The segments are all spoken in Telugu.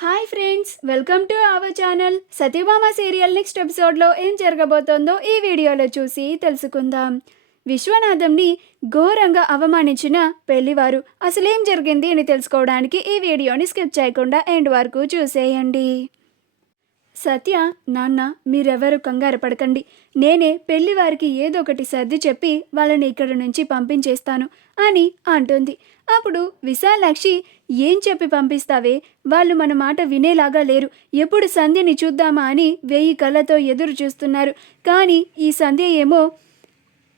Hi friends, welcome to our channel. Satyabhama serial next ఎపిసోడ్లో ఏం జరగబోతోందో ఈ వీడియోలో చూసి తెలుసుకుందాం. విశ్వనాథంని ఘోరంగా అవమానించిన పెళ్లివారు అసలేం జరిగింది అని తెలుసుకోవడానికి ఈ వీడియోని స్కిప్ చేయకుండా ఎండ్ వరకు చూసేయండి. సత్య, నాన్న మీరెవరు కంగారు పడకండి, నేనే పెళ్లివారికి ఏదో ఒకటి సర్ది చెప్పి వాళ్ళని ఇక్కడి నుంచి పంపించేస్తాను అని అంటుంది. అప్పుడు విశాలాక్షి, ఏం చెప్పి పంపిస్తావే, వాళ్ళు మన మాట వినేలాగా లేరు, ఎప్పుడు సంధ్యని చూద్దామా అని 1000 కళ్ళతో ఎదురు చూస్తున్నారు. కానీ ఈ సంధ్య ఏమో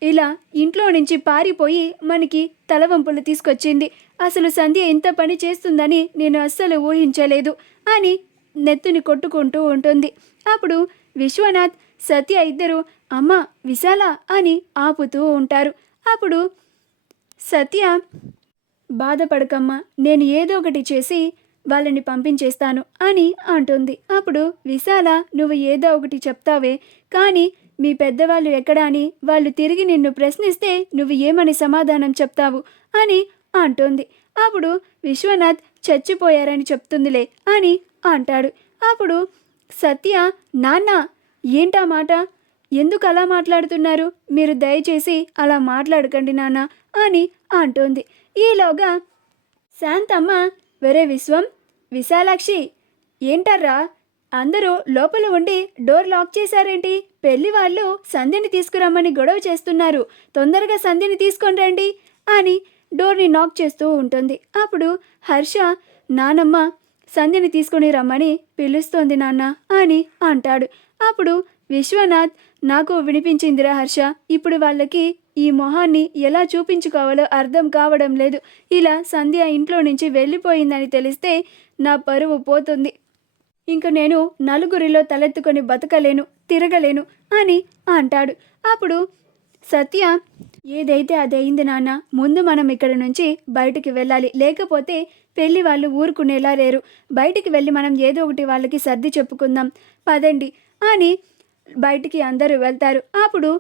ఇలా ఇంట్లో నుంచి పారిపోయి మనకి తలవంపులు తీసుకొచ్చింది. అసలు సంధ్య ఎంత పని చేస్తుందని నేను అస్సలు ఊహించలేదు అని నెత్తుని కొట్టుకుంటూ ఉంటుంది. అప్పుడు విశ్వనాథ్, సత్య ఇద్దరు అమ్మ విశాల అని ఆపుతూ ఉంటారు. అప్పుడు సత్య, బాధపడకమ్మా, నేను ఏదో ఒకటి చేసి వాళ్ళని పంపించేస్తాను అని అంటుంది. అప్పుడు విశాల, నువ్వు ఏదో ఒకటి చెప్తావే, కానీ మీ పెద్దవాళ్ళు ఎక్కడా అని వాళ్ళు తిరిగి నిన్ను ప్రశ్నిస్తే నువ్వు ఏమని సమాధానం చెప్తావు అని అంటుంది. అప్పుడు విశ్వనాథ్, చచ్చిపోయారని చెప్తుందిలే అని అంటాడు. అప్పుడు సత్య, నాన్న ఏంటా మాట, ఎందుకు అలా మాట్లాడుతున్నారు, మీరు దయచేసి అలా మాట్లాడకండి నాన్న అని అంటుంది. ఈలోగా శాంతమ్మ, వెరే విశ్వం, విశాలాక్షి ఏంటర్రా, అందరూ లోపల ఉండి డోర్ లాక్ చేశారేంటి, పెళ్లి వాళ్ళు సంధ్యని తీసుకురమ్మని గొడవ చేస్తున్నారు, తొందరగా సంధ్యని తీసుకొని రండి అని డోర్ని నాక్ చేస్తూ ఉంటుంది. అప్పుడు హర్ష, నానమ్మ సంధ్యని తీసుకొని రమ్మని పిలుస్తోంది నాన్న అని అంటాడు. అప్పుడు విశ్వనాథ్, నాకు వినిపించిందిరా హర్ష, ఇప్పుడు వాళ్ళకి ఈ మొహాన్ని ఎలా చూపించుకోవాలో అర్థం కావడం లేదు. ఇలా సంధ్య ఇంట్లో నుంచి వెళ్ళిపోయిందని తెలిస్తే నా పరువు పోతుంది, ఇంక నేను నలుగురిలో తలెత్తుకొని బతకలేను, తిరగలేను అని అంటాడు. అప్పుడు సత్య, ఏదైతే అదైంది నాన్న, ముందు మనం ఇక్కడ నుంచి బయటికి వెళ్ళాలి, లేకపోతే పెళ్ళి వాళ్ళు ఊరుకునేలా లేరు, బయటికి వెళ్ళి మనం ఏదో ఒకటి వాళ్ళకి సర్ది చెప్పుకుందాం పదండి అని బయటికి అందరూ వెళ్తారు. అప్పుడు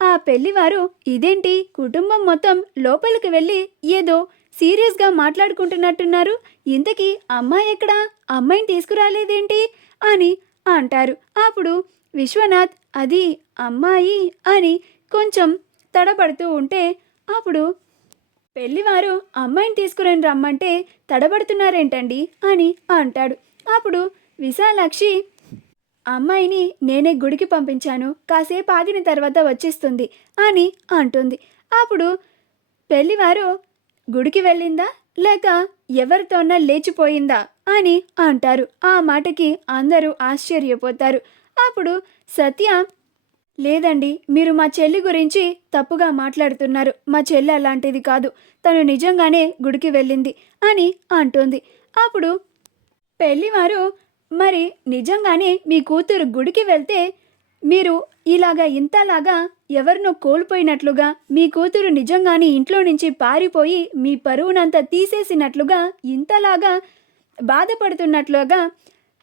ఆ పెళ్లివారు, ఇదేంటి కుటుంబం మొత్తం లోపలికి వెళ్ళి ఏదో సీరియస్గా మాట్లాడుకుంటున్నట్టున్నారు, ఇంతకీ అమ్మాయి ఎక్కడా, అమ్మాయిని తీసుకురాలేదేంటి అని అంటారు. అప్పుడు విశ్వనాథ్, అది అమ్మాయి అని కొంచెం తడబడుతూ ఉంటే, అప్పుడు పెళ్లివారు అమ్మాయిని తీసుకుని రమ్మంటే తడబడుతున్నారేంటండి అని అంటాడు. అప్పుడు విశాలాక్షి, అమ్మాయిని నేనే గుడికి పంపించాను, కాసేపు ఆగిన తర్వాత వచ్చేస్తుంది అని అంటుంది. అప్పుడు పెళ్లివారు, గుడికి వెళ్ళిందా లేక ఎవరితోన్నా లేచిపోయిందా అని అంటారు. ఆ మాటకి అందరూ ఆశ్చర్యపోతారు. అప్పుడు సత్య, లేదండి, మీరు మా చెల్లి గురించి తప్పుగా మాట్లాడుతున్నారు, మా చెల్లి అలాంటిది కాదు, తను నిజంగానే గుడికి వెళ్ళింది అని అంటుంది. అప్పుడు పెళ్లివారు, మరి నిజంగానే మీ కూతురు గుడికి వెళ్తే మీరు ఇలాగా ఇంతలాగా ఎవరినో కోల్పోయినట్లుగా, మీ కూతురు నిజంగానే ఇంట్లో నుంచి పారిపోయి మీ పరువునంతా తీసేసినట్లుగా, ఇంతలాగా బాధపడుతున్నట్లుగా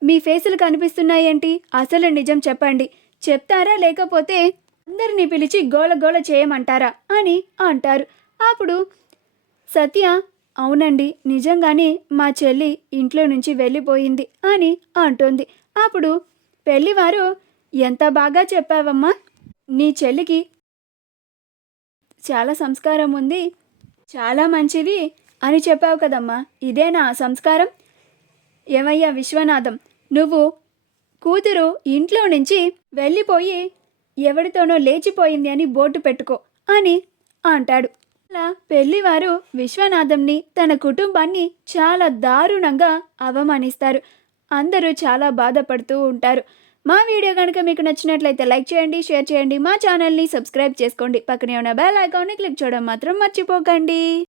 మీ ఫేసులు కనిపిస్తున్నాయేంటి, అసలు నిజం చెప్పండి, చెప్తారా లేకపోతే అందరినీ పిలిచి గోల చేయమంటారా అని అంటారు. అప్పుడు సత్య, అవునండి, నిజంగానే మా చెల్లి ఇంట్లో నుంచి వెళ్ళిపోయింది అని అంటుంది. అప్పుడు పెళ్లివారు, ఎంత బాగా చెప్పావమ్మా, నీ చెల్లికి చాలా సంస్కారం ఉంది, చాలా మంచిది అని చెప్పావు కదమ్మా, ఇదేనా సంస్కారం? ఏమయ్యా విశ్వనాథం, నువ్వు కూతురు ఇంట్లో నుంచి వెళ్ళిపోయి ఎవరితోనో లేచిపోయింది అని బోర్డు పెట్టుకో అని అంటాడు. అలా పెళ్లివారు విశ్వనాథంని, తన కుటుంబాన్ని చాలా దారుణంగా అవమానిస్తారు. అందరూ చాలా బాధపడుతూ ఉంటారు. మా వీడియో కనుక మీకు నచ్చినట్లయితే లైక్ చేయండి, షేర్ చేయండి, మా ఛానల్ని సబ్స్క్రైబ్ చేసుకోండి, పక్కనే ఉన్న బెల్ ఐకాన్ని క్లిక్ చేయడం మాత్రం మర్చిపోకండి.